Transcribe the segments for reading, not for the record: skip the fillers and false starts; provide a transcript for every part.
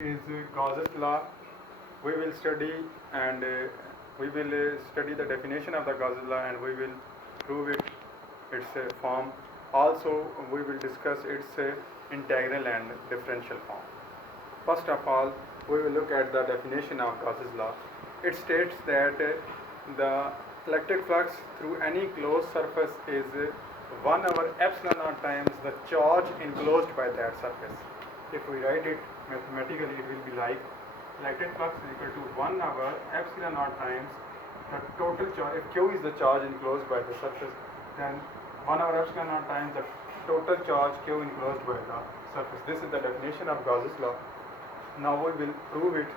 Is Gauss's law. We will study and we will study the definition of the Gauss's law, and we will prove its form. Also, we will discuss its integral and differential form. First of all, we will look at the definition of Gauss's law. It states that the electric flux through any closed surface is 1 over epsilon naught times the charge enclosed by that surface. If we write it mathematically, it will be like electric flux is equal to 1 over epsilon naught times the total charge. If Q is the charge enclosed by the surface, then 1 over epsilon naught times the total charge Q enclosed by the surface. This is the definition of Gauss's law. Now we will prove it.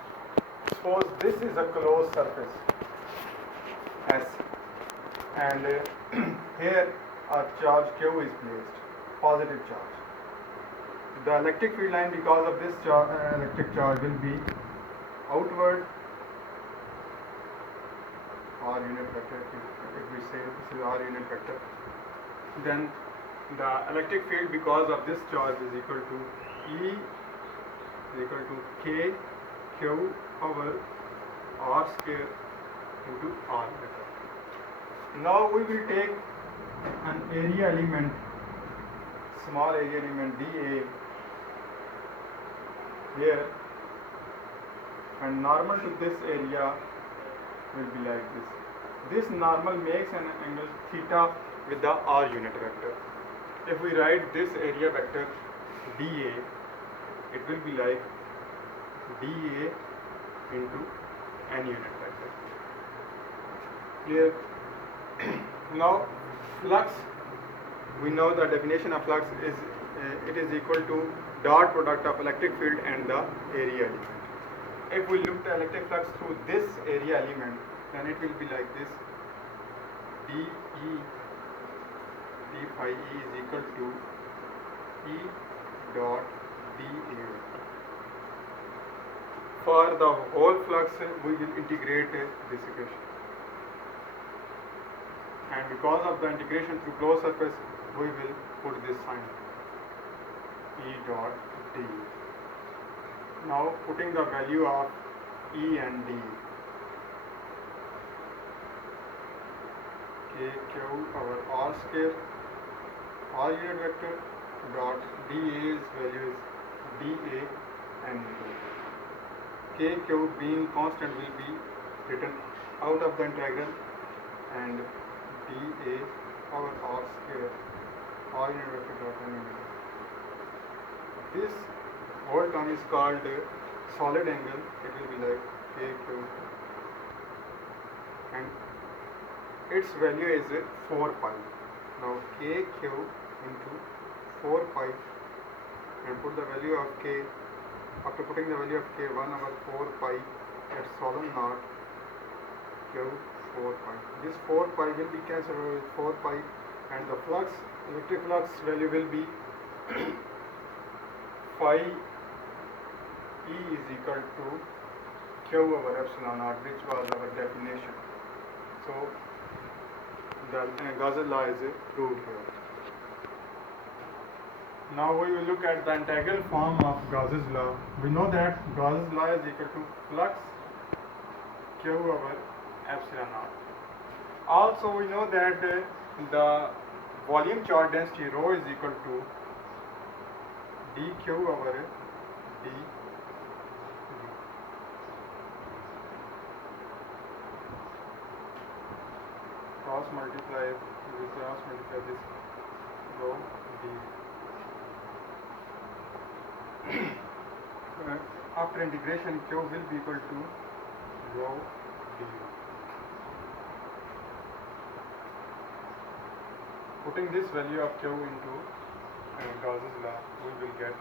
Suppose this is a closed surface S, and here a charge Q is placed, positive charge. The electric field line, because of this electric charge, will be outward R unit vector. If we say this is R unit vector, then the electric field because of this charge is equal to E is equal to K Q over R square into R vector. Now we will take an area element, small area element dA here, and normal to this area will be like this. This normal makes an angle theta with the R unit vector. If we write this area vector dA, it will be like dA into n unit vector. Clear? Now flux, we know the definition of flux is it is equal to dot product of electric field and the area element. If we look the electric flux through this area element, then it will be like this: dE d phi E is equal to E dot dA. For the whole flux, we will integrate this equation, and because of the integration through closed surface, we will put this sign E dot d. Now putting the value of E and D, K Q over R square R unit vector dot dA's value is dA and K Q being constant will be written out of the integral, and dA over R square R unit vector dot n unit. This whole term is called solid angle. It will be like KQ, and its value is 4 pi. Now KQ into 4 pi, and put the value of K. After putting the value of K, 1 over 4 pi epsilon naught Q 4 pi. This 4 pi will be cancelled with 4 pi, and the flux, electric flux value will be phi E is equal to Q over epsilon naught, which was our definition. So the Gauss's law is proved here. Now we will look at the integral form of Gauss's law. We know that Gauss's law is equal to flux Q over epsilon naught. Also we know that the volume charge density rho is equal to dQ over d. Cross multiply this rho d. After integration, Q will be equal to rho d. Putting this value of Q into Gauss's law, we will get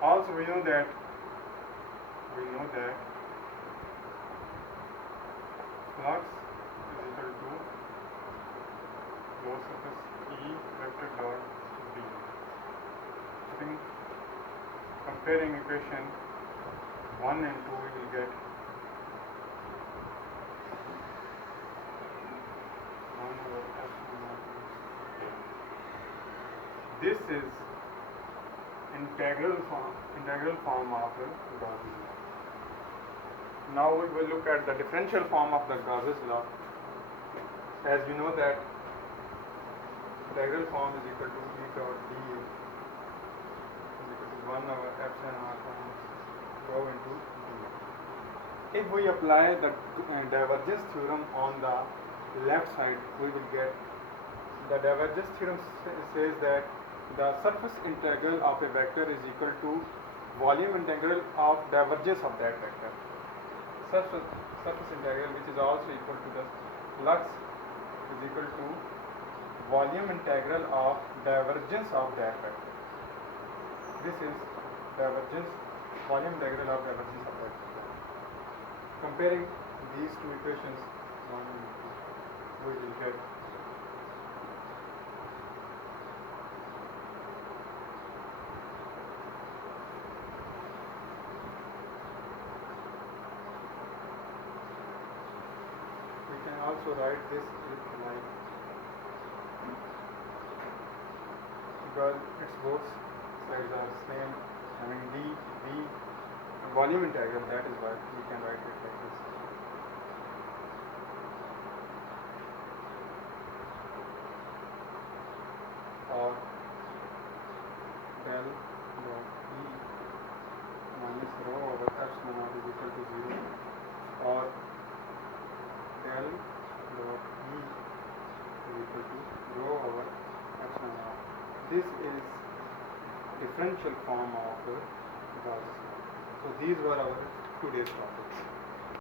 also we know that flux is equal to closed surface E vector dot d. Comparing equation 1 and 2, we will get this is integral form of Gauss's law. Now we will look at the differential form of the Gauss's law. As you know that integral form is equal to e dot d is equal to 1 over epsilon r times rho into d. If we apply the divergence theorem on the left side, we will get the divergence theorem says that the surface integral of a vector is equal to volume integral of divergence of that vector. Surface integral, which is also equal to the flux, is equal to volume integral of divergence of that vector. This is volume integral of divergence of that vector. Comparing these two equations, 1 and 2, we will get also write this like, because its both sides are same, having d, v, volume integral, that is why we can write it like this. Or del dot e minus rho over epsilon naught is equal to 0, or del dot e is equal to rho over epsilon naught. This is differential form of Gauss's law. So these were our today's class.